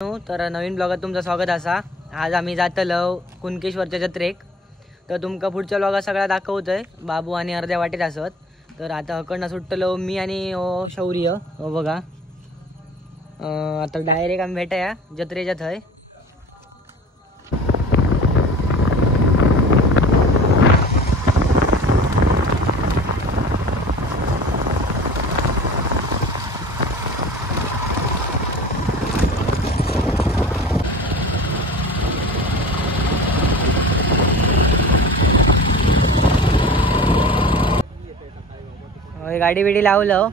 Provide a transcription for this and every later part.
तर नवीन ब्लॉगात तुमचं स्वागत असा। आज आम्ही जातलो कुणकेश्वरच्या जत्रेक। तर तुमका पुढच्या ब्लॉगात सगळा दाखवतोय। बाबू आणि अर्ध्या वाटेत असत। तर आता हकडनं सुटलो मी आणि शौर्य बघा। आता डायरेक्ट आम्ही भेटाया जत्रेच्या थंय। गाडी बिडी लावलं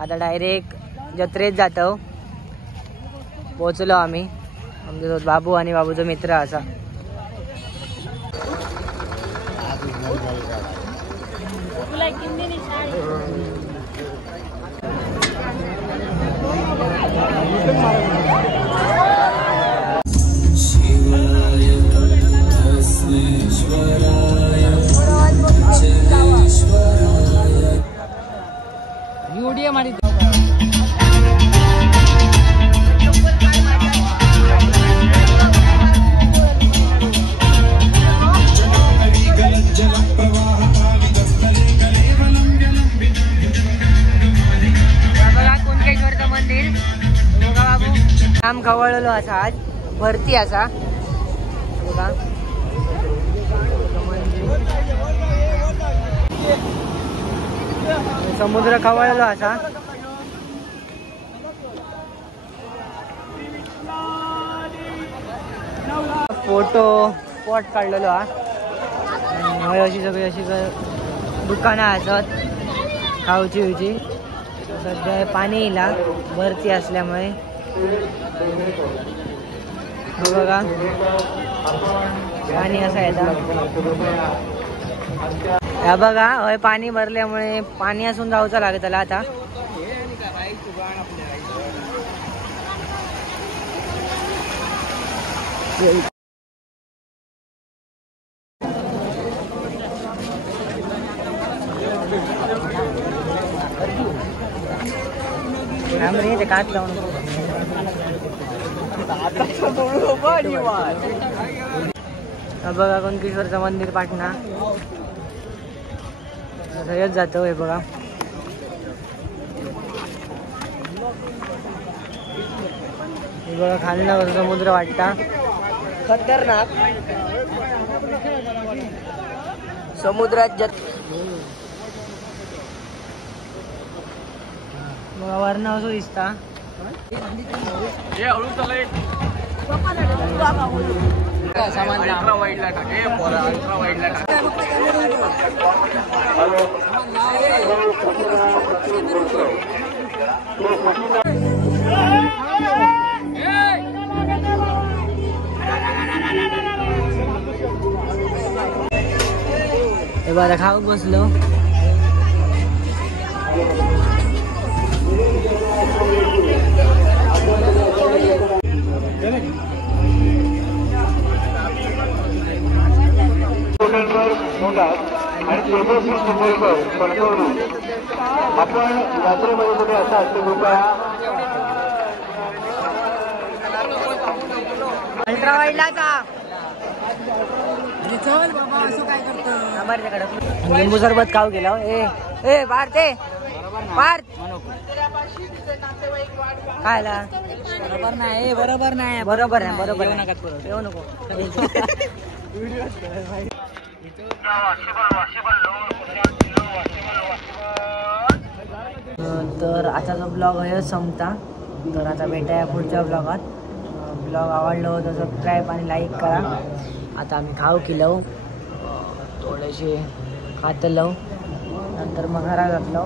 आता डायरेक्ट जत्रेत जातो। पोहोचलो आम्ही। आमच्यासोबत बाबू आणि बाबूचा मित्र असा। कुणकेश्वरचं मंदिर बघा बाबू। काम खवळलो असा आज भरती असा बघा। समुद्र खवळलो असा। फोटो स्पॉट काढलेलो हा। अशी सगळी अशी दुकानं असत खाऊची हुची। सध्या पाणी येला भरती असल्यामुळे बघा पाणी असं येतं। या बघा होय पाणी भरल्यामुळे पाणी असून जाऊचं लागत आता। ते काच लावून बघा कुणकेश्वरचं मंदिर पाटणा येत जातो हे बघा। हे बघा खालनं समुद्र वाटता खतरनाक। समुद्रात वर्ण असो दिसता। हे बघा खाऊ बसलो। आपण यात्रेमध्ये कुठे असा असतो कृपया अल्ट्रा वाईडला का चल बाबा असं काय करतो। लिंबू सरबत खाऊ गेला। ए पार्थ पार्थ खायला बरोबर नाही बरोबर नाही बरोबर आहे बरोबर येऊ नको। तर आजचा ब्लॉग आहे संपता। तर आता भेटाया पुढच्या ब्लॉगात। ब्लॉग आवडलो तर सबस्क्राईब आणि लाईक करा। आता आम्ही खाऊ केलो थोडेसे खातलो नंतर मग घरात घातलो।